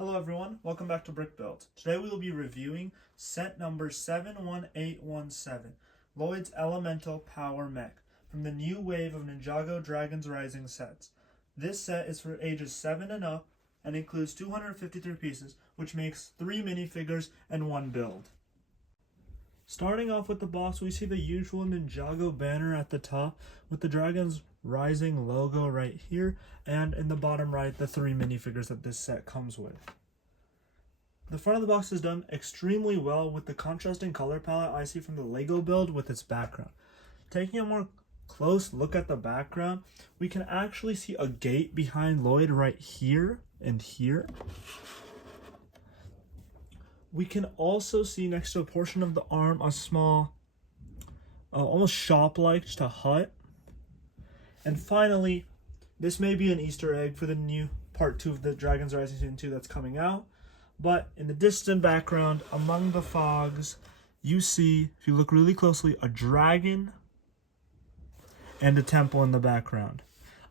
Hello everyone, welcome back to Brick Build. Today we will be reviewing set number 71817, Lloyd's Elemental Power Mech, from the new wave of Ninjago Dragons Rising sets. This set is for ages 7 and up and includes 253 pieces, which makes 3 minifigures and 1 build. Starting off with the box, we see the usual Ninjago banner at the top with the Dragons Rising logo right here, and in the bottom right, the 3 minifigures that this set comes with. The front of the box is done extremely well with the contrasting color palette I see from the Lego build with its background. Taking a more close look at the background, we can actually see a gate behind Lloyd right here and here. We can also see next to a portion of the arm a small, almost shop-like, just a hut. And finally, this may be an Easter egg for the new part 2 of the Dragons Rising Season 2 that's coming out. But in the distant background, among the fogs, you see, if you look really closely, a dragon and a temple in the background.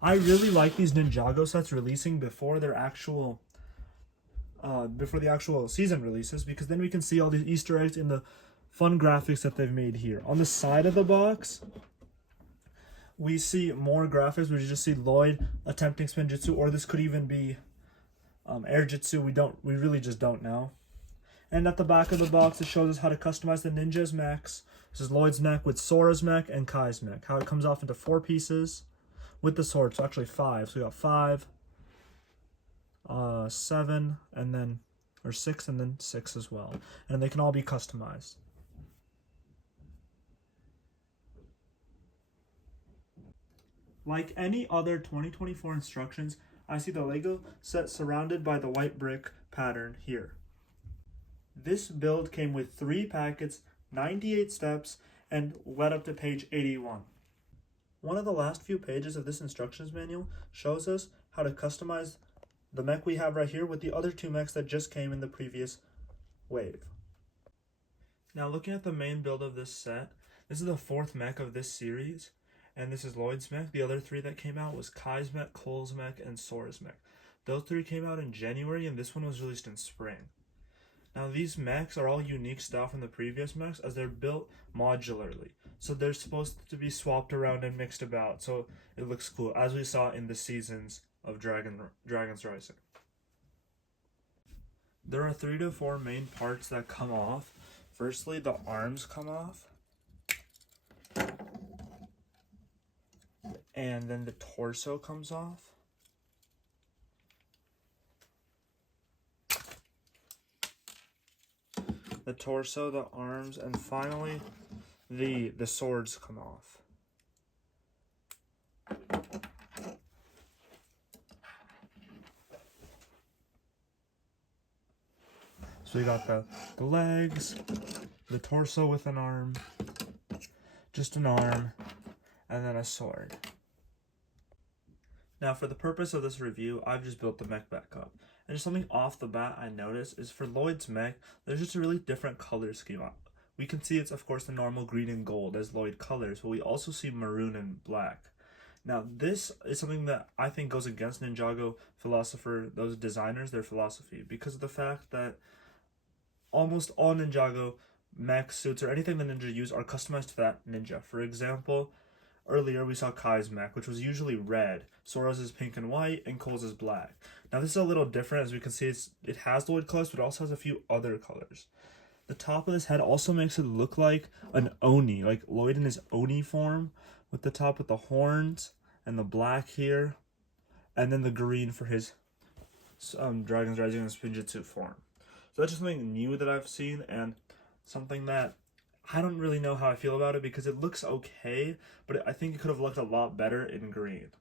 I really like these Ninjago sets releasing before their actual before the actual season releases, because then we can see all these Easter eggs in the fun graphics that they've made here. On the side of the box, we see more graphics where you just see Lloyd attempting spinjitzu, or this could even be air jitsu. We really just don't know. And at the back of the box, it shows us how to customize the ninjas' mechs. This is Lloyd's mech with Sora's mech and Kai's mech. How it comes off into 4 pieces with the sword, so actually 5. So we got 5, 7, and then, or 6, and then 6 as well. And they can all be customized. Like any other 2024 instructions, I see the Lego set surrounded by the white brick pattern here. This build came with 3 packets, 98 steps, and led up to page 81. One of the last few pages of this instructions manual shows us how to customize the mech we have right here with the other 2 mechs that just came in the previous wave. Now looking at the main build of this set, this is the 4th mech of this series. And this is Lloyd's mech. The other 3 that came out was Kai's mech, Cole's mech, and Sora's mech. Those 3 came out in January, and this one was released in spring. Now these mechs are all unique style from the previous mechs, as they're built modularly. So they're supposed to be swapped around and mixed about, so it looks cool, as we saw in the seasons of Dragons Rising. There are 3 to 4 main parts that come off. Firstly, the arms come off. And then the torso comes off. The torso, the arms, and finally the swords come off. So we got the legs, the torso with an arm, just an arm, and then a sword. Now for the purpose of this review, I've just built the mech back up. And just something off the bat I noticed is for Lloyd's mech, there's just a really different color scheme. We can see it's of course the normal green and gold as Lloyd colors, but we also see maroon and black. Now this is something that I think goes against Ninjago philosopher, those designers, their philosophy, because of the fact that almost all Ninjago mech suits or anything the ninja use are customized to that ninja. For example, earlier we saw Kai's mech, which was usually red. Sora's is pink and white, and Cole's is black. Now this is a little different, as we can see it has Lloyd colors, but it also has a few other colors. The top of this head also makes it look like an Oni, like Lloyd in his Oni form, with the top with the horns, and the black here, and then the green for his Dragons Rising and Spinjitzu form. So that's just something new that I've seen, and something that I don't really know how I feel about it, because it looks okay, but I think it could have looked a lot better in green.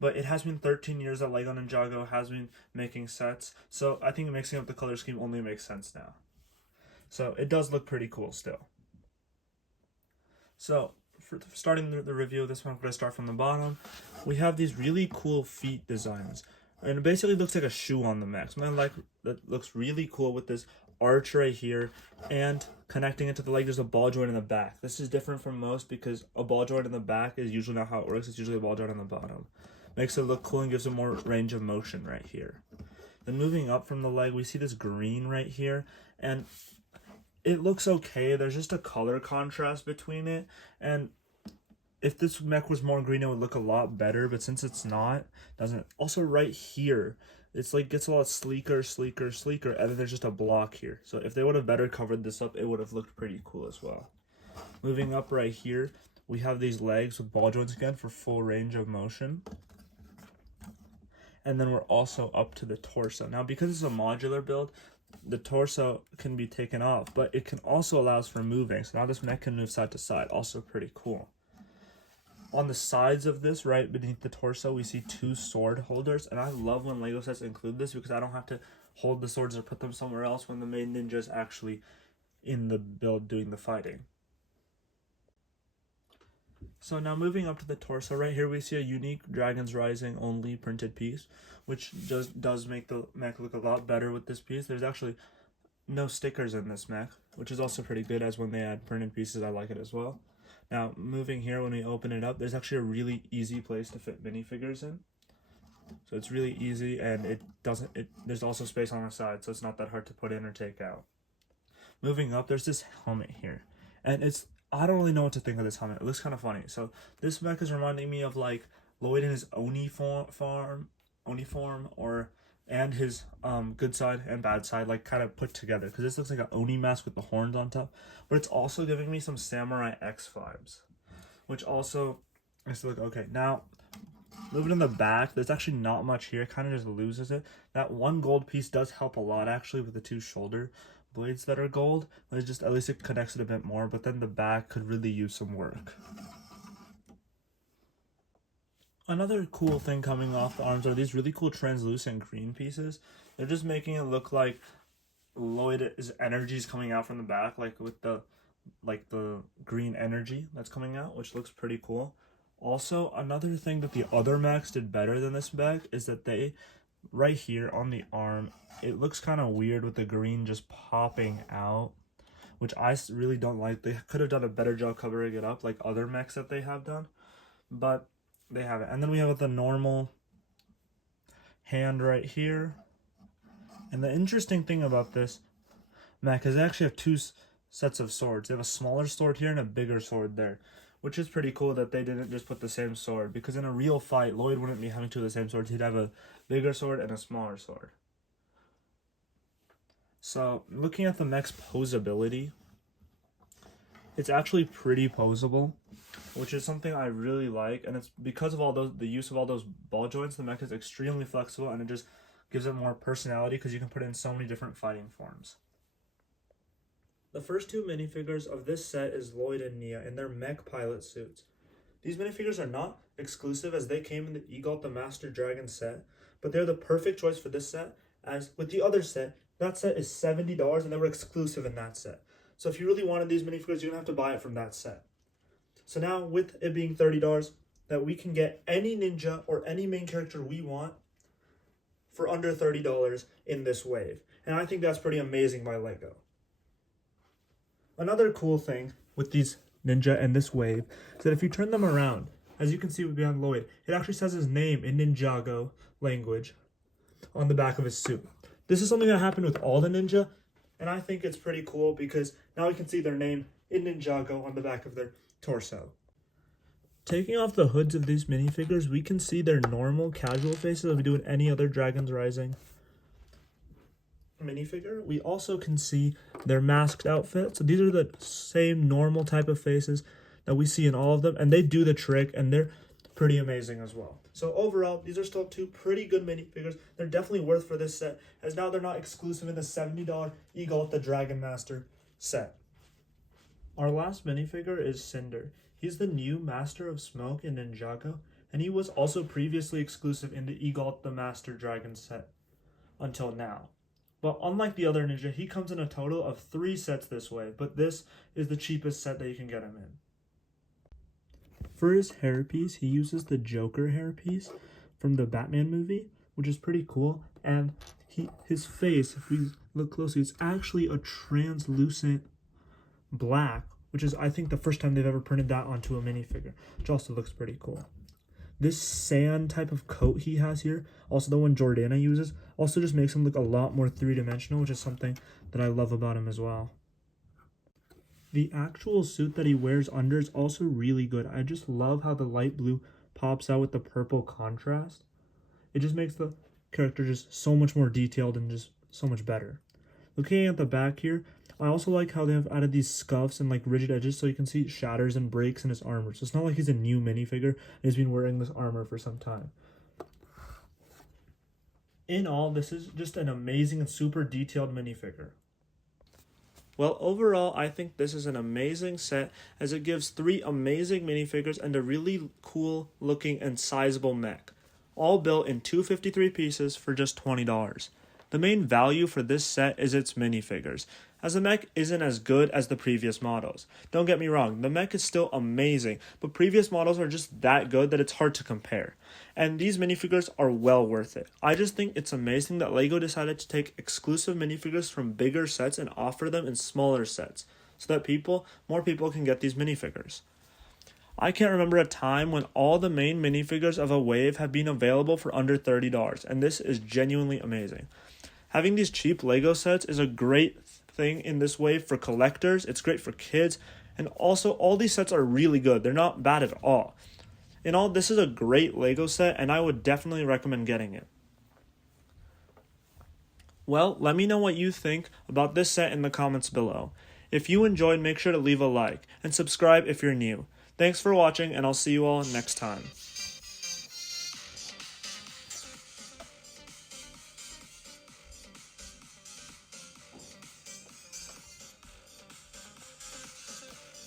But it has been 13 years that Lego Ninjago has been making sets, so I think mixing up the color scheme only makes sense now. So it does look pretty cool still. So for starting the review of this one, I'm going to start from the bottom. We have these really cool feet designs, and it basically looks like a shoe on the mech. Something like that looks really cool with this arch right here, and connecting it to the leg, there's a ball joint in the back. This is different from most because a ball joint in the back is usually not how it works. It's usually a ball joint on the bottom. Makes it look cool and gives it more range of motion right here. Then moving up from the leg, we see this green right here, and it looks okay. There's just a color contrast between it, and if this mech was more green, it would look a lot better, but since it's not, doesn't. Also right here, it's like gets a lot sleeker, and then there's just a block here. So if they would have better covered this up, it would have looked pretty cool as well. Moving up right here, we have these legs with ball joints again for full range of motion. And then we're also up to the torso. Now, because it's a modular build, the torso can be taken off, but it can also allows for moving. So now this mech can move side to side, also pretty cool. On the sides of this, right beneath the torso, we see 2 sword holders, and I love when Lego sets include this because I don't have to hold the swords or put them somewhere else when the main ninja is actually in the build doing the fighting. So now moving up to the torso, right here we see a unique Dragon's Rising only printed piece, which just does make the mech look a lot better with this piece. There's actually no stickers in this mech, which is also pretty good, as when they add printed pieces, I like it as well. Now, moving here, when we open it up, there's actually a really easy place to fit minifigures in. So it's really easy, and there's also space on the side, so it's not that hard to put in or take out. Moving up, there's this helmet here, and I don't really know what to think of this helmet. It looks kind of funny. So this mech is reminding me of like Lloyd in his Oni form, and his good side and bad side, like kind of put together, because this looks like an Oni mask with the horns on top, but it's also giving me some Samurai X vibes, which also makes it look okay. Now, moving in the back, there's actually not much here. It kind of just loses it. That 1 gold piece does help a lot, actually, with the 2 shoulder blades that are gold, but it's just, at least it connects it a bit more, but then the back could really use some work. Another cool thing coming off the arms are these really cool translucent green pieces. They're just making it look like Lloyd's energy is coming out from the back, like with the green energy that's coming out, which looks pretty cool. Also, another thing that the other mechs did better than this mech is that they, right here on the arm, it looks kind of weird with the green just popping out, which I really don't like. They could have done a better job covering it up like other mechs that they have done, but they have it. And then we have the normal hand right here. And the interesting thing about this mech is they actually have 2 sets of swords. They have a smaller sword here and a bigger sword there, which is pretty cool that they didn't just put the same sword, because in a real fight, Lloyd wouldn't be having 2 of the same swords. He'd have a bigger sword and a smaller sword. So, looking at the mech's posability, it's actually pretty posable, which is something I really like, and it's because of the use of all those ball joints. The mech is extremely flexible, and it just gives it more personality because you can put it in so many different fighting forms. The first 2 minifigures of this set is Lloyd and Nia in their mech pilot suits. These minifigures are not exclusive, as they came in the Eagle the Master Dragon set, but they're the perfect choice for this set, as with the other set, that set is $70 and they were exclusive in that set. So if you really wanted these minifigures, you're going to have to buy it from that set. So now, with it being $30, that we can get any ninja or any main character we want for under $30 in this wave. And I think that's pretty amazing by Lego. Another cool thing with these ninja and this wave is that if you turn them around, as you can see behind Lloyd, it actually says his name in Ninjago language on the back of his suit. This is something that happened with all the ninja, and I think it's pretty cool because now we can see their name in Ninjago on the back of their torso. Taking off the hoods of these minifigures, we can see their normal casual faces as we do in any other Dragon's Rising minifigure. We also can see their masked outfits. So these are the same normal type of faces that we see in all of them, and they do the trick, and they're pretty amazing as well. So overall, these are still 2 pretty good minifigures. They're definitely worth for this set, as now they're not exclusive in the $70 Eagle the Dragon Master set. Our last minifigure is Cinder. He's the new Master of Smoke in Ninjago, and he was also previously exclusive in the Eagle the Master Dragon set until now. But unlike the other ninja, he comes in a total of 3 sets this way, but this is the cheapest set that you can get him in. For his hairpiece, he uses the Joker hairpiece from the Batman movie, which is pretty cool, and his face, if we look closely, it's actually a translucent black, which is, I think, the first time they've ever printed that onto a minifigure, which also looks pretty cool. This sand type of coat he has here, also the one Jordana uses, also just makes him look a lot more three-dimensional, which is something that I love about him as well. The actual suit that he wears under is also really good. I just love how the light blue pops out with the purple contrast. It just makes the character just so much more detailed and just so much better. Looking at the back here, I also like how they have added these scuffs and like rigid edges so you can see shatters and breaks in his armor. So it's not like he's a new minifigure and he's been wearing this armor for some time. In all, this is just an amazing and super detailed minifigure. Well, overall, I think this is an amazing set as it gives 3 amazing minifigures and a really cool looking and sizable mech, all built in 253 pieces for just $20. The main value for this set is its minifigures, as the mech isn't as good as the previous models. Don't get me wrong, the mech is still amazing, but previous models are just that good that it's hard to compare. And these minifigures are well worth it. I just think it's amazing that LEGO decided to take exclusive minifigures from bigger sets and offer them in smaller sets, so that more people can get these minifigures. I can't remember a time when all the main minifigures of a wave have been available for under $30, and this is genuinely amazing. Having these cheap LEGO sets is a great thing in this wave for collectors. It's great for kids, and also all these sets are really good. They're not bad at all. In all, this is a great LEGO set, and I would definitely recommend getting it. Well, let me know what you think about this set in the comments below. If you enjoyed, make sure to leave a like, and subscribe if you're new. Thanks for watching, and I'll see you all next time.